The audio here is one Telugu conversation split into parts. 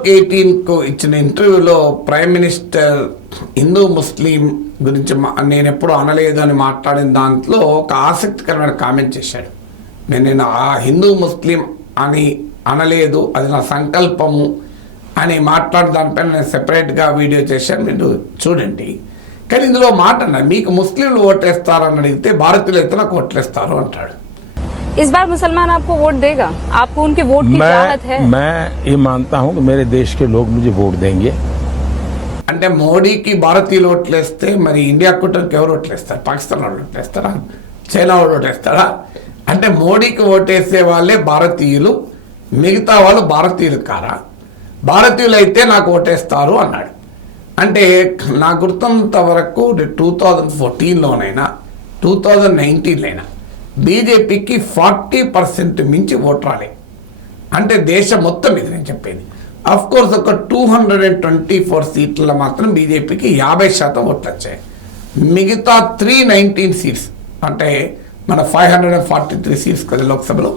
నెట్వర్క్ 18కు ఇచ్చిన ఇంటర్వ్యూలో ప్రైమ్ మినిస్టర్ హిందూ ముస్లిం గురించి నేను ఎప్పుడు అనలేదు అని మాట్లాడిన దాంట్లో ఒక ఆసక్తికరమైన కామెంట్ చేశాడు. నేను ఆ హిందూ ముస్లిం అని అనలేదు, అది నా సంకల్పము అని మాట్లాడే దానిపైన నేను సెపరేట్గా వీడియో చేశాను, మీరు చూడండి. కానీ ఇందులో మాట అన్నా, మీకు ముస్లింలు ఓటేస్తారని అడిగితే భారతీయులు అయితే నాకు ఓట్లేస్తారు అంటాడు. इस बार मुसलमान आपको वोट देगा? आपको उनके वोट की चाहत है? मैं ये मानता हूं कि मेरे देश के लोग मुझे वोट देंगे. అంటే మోడీకి భారతీయులు ఓట్లేస్తే మరి ఇండియా కూటమికి ఎవరు ఓట్లేస్తారు? పాకిస్తాన్ వాళ్ళు ఓట్లేస్తారా? చైనా వాళ్ళు ఓటేస్తారా? అంటే మోడీకి ఓటేసే వాళ్ళే భారతీయులు, మిగతా వాళ్ళు భారతీయులు కారా? భారతీయులు అయితే నాకు ఓటేస్తారు అన్నాడు. అంటే నా గుర్తంత వరకు 2014లోనైనా 2019లోనైనా బీజేపీకి 40% మించి ఓటు రాలే. అంటే దేశం మొత్తం ఇది నేను చెప్పేది. అఫ్ కోర్స్ ఒక 224 సీట్లలో మాత్రం బీజేపీకి 50% ఓట్లు వచ్చాయి. మిగతా 319 సీట్స్ అంటే మన 543 సీట్స్ కదా లోక్సభలో,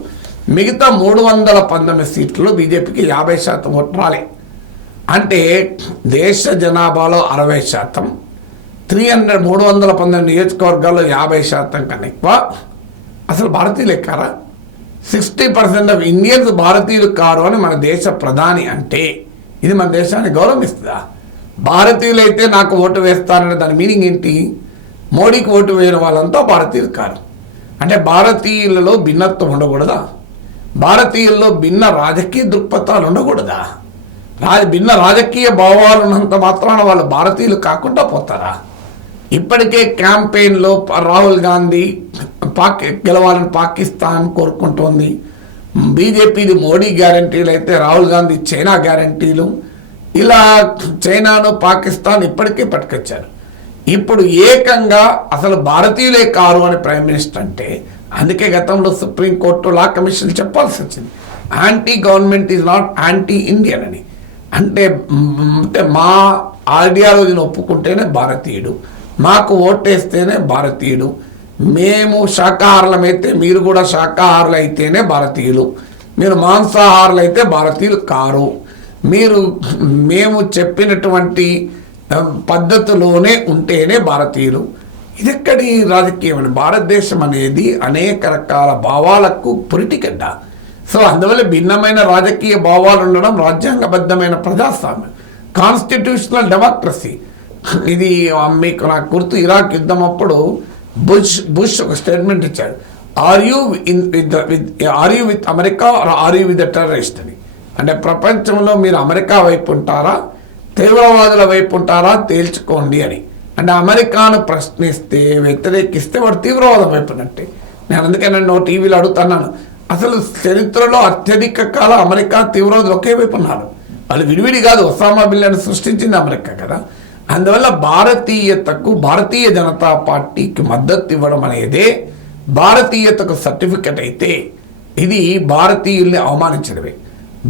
మిగతా 319 సీట్లలో బీజేపీకి 50% ఓట్లు రాలే. అంటే దేశ జనాభాలో 60%, 319 నియోజకవర్గాల్లో 50% కన్నా ఎక్కువ అసలు భారతీయులే కారా? 60% ఆఫ్ ఇండియన్స్ భారతీయులు కారు అని మన దేశ ప్రధాని అంటే ఇది మన దేశాన్ని గౌరవిస్తుందా? భారతీయులైతే నాకు ఓటు వేస్తారనే దాని మీనింగ్ ఏంటి? మోడీకి ఓటు వేయని వాళ్ళంతా భారతీయులు కారు. అంటే భారతీయులలో భిన్నత్వం ఉండకూడదా? భారతీయుల్లో భిన్న రాజకీయ దృక్పథాలు ఉండకూడదా? భిన్న రాజకీయ భావాలు ఉన్నంత మాత్రాన వాళ్ళు భారతీయులు కాకుండా పోతారా? ఇప్పటికే క్యాంపెయిన్లో రాహుల్ గాంధీ గెలవాలని పాకిస్తాన్ కోరుకుంటోంది. బీజేపీది మోడీ గ్యారంటీలు అయితే రాహుల్ గాంధీ చైనా గ్యారంటీలు. ఇలా చైనాను పాకిస్తాన్ ఇప్పటికే పట్టుకొచ్చారు. ఇప్పుడు ఏకంగా అసలు భారతీయులే కారు అని ప్రైమ్ మినిస్టర్ అంటే, అందుకే గతంలో సుప్రీంకోర్టు లా కమిషన్ చెప్పాల్సి వచ్చింది, anti government is not anti Indian అని. అంటే మా ఐడియాలజీని ఒప్పుకుంటేనే భారతీయుడు, మాకు ఓటేస్తేనే భారతీయుడు, మేము శాకాహారులమైతే మీరు కూడా శాకాహారులు అయితేనే భారతీయులు, మీరు మాంసాహారులు అయితే భారతీయులు కారు, మేము చెప్పినటువంటి పద్ధతిలోనే ఉంటేనే భారతీయులు. ఇదెక్కడి రాజకీయం అండి? భారతదేశం అనేది అనేక రకాల భావాలకు పురిటిగడ్డ. సో అందువల్ల భిన్నమైన రాజకీయ భావాలు ఉండడం రాజ్యాంగబద్ధమైన ప్రజాస్వామ్యం, కాన్స్టిట్యూషనల్ డెమోక్రసీ. ఇది మీకు నాకు గుర్తు, ఇరాక్ యుద్ధం అప్పుడు బుష్ ఒక స్టేట్మెంట్ ఇచ్చాడు, are you with America are you with the terrorist అని. అంటే ప్రపంచంలో మీరు అమెరికా వైపు ఉంటారా తీవ్రవాదుల వైపు ఉంటారా తేల్చుకోండి అని. అంటే అమెరికాను ప్రశ్నిస్తే వ్యతిరేకిస్తే వాడు తీవ్రవాదం వైపు ఉన్నట్టే. నేను అందుకే నన్ను టీవీలో అడుగుతున్నాను, అసలు చరిత్రలో అత్యధిక కాలం అమెరికా తీవ్రవాదులు ఒకే వైపు ఉన్నారు. వాళ్ళు విడివిడి కాదు, ఒసామా బిన్ లాడెన్ సృష్టించింది అమెరికా కదా. అందువల్ల భారతీయతకు, భారతీయ జనతా పార్టీకి మద్దతు ఇవ్వడం అనేదే భారతీయతకు సర్టిఫికెట్ అయితే ఇది భారతీయుల్ని అవమానించడమే.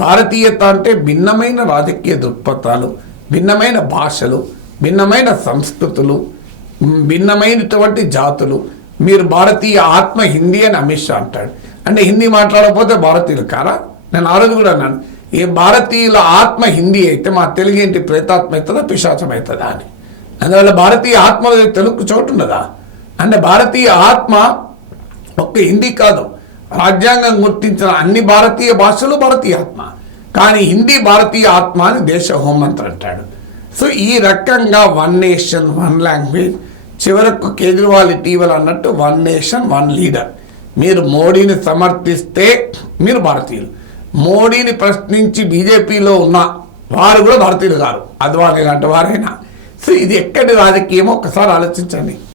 భారతీయత అంటే భిన్నమైన రాజకీయ దృక్పథాలు, భిన్నమైన భాషలు, భిన్నమైన సంస్కృతులు, భిన్నమైనటువంటి జాతులు. మీరు భారతీయ ఆత్మ హిందీ అని అమిత్ షా అంటాడు. అంటే హిందీ మాట్లాడకపోతే భారతీయులు కారా? నేను ఆ రోజు కూడా అన్నాను, ఈ భారతీయుల ఆత్మ హిందీ అయితే మా తెలుగు ఏంటి ప్రేతాత్మ అవుతుందా పిశాచం అవుతుందా అని. అందువల్ల భారతీయ ఆత్మ తెలుగు చోటు ఉండదా? అంటే భారతీయ ఆత్మ ఒక్క హిందీ కాదు, రాజ్యాంగం గుర్తించిన అన్ని భారతీయ భాషలు భారతీయ ఆత్మ. కానీ హిందీ భారతీయ ఆత్మ అని దేశ హోంమంత్రి అంటాడు. సో ఈ రకంగా వన్ నేషన్ వన్ లాంగ్వేజ్, చివరకు కేజ్రీవాల్ ఇటీవల అన్నట్టు వన్ నేషన్ వన్ లీడర్. మీరు మోడీని సమర్థిస్తే మీరు భారతీయులు, మోడీని ప్రశ్నించి బీజేపీలో ఉన్న వారు కూడా భారతీయులు కారు, అద్వానీ లాంటి వారైనా. సో ఇది ఎక్కడి రాజకీయమో ఒకసారి ఆలోచించండి.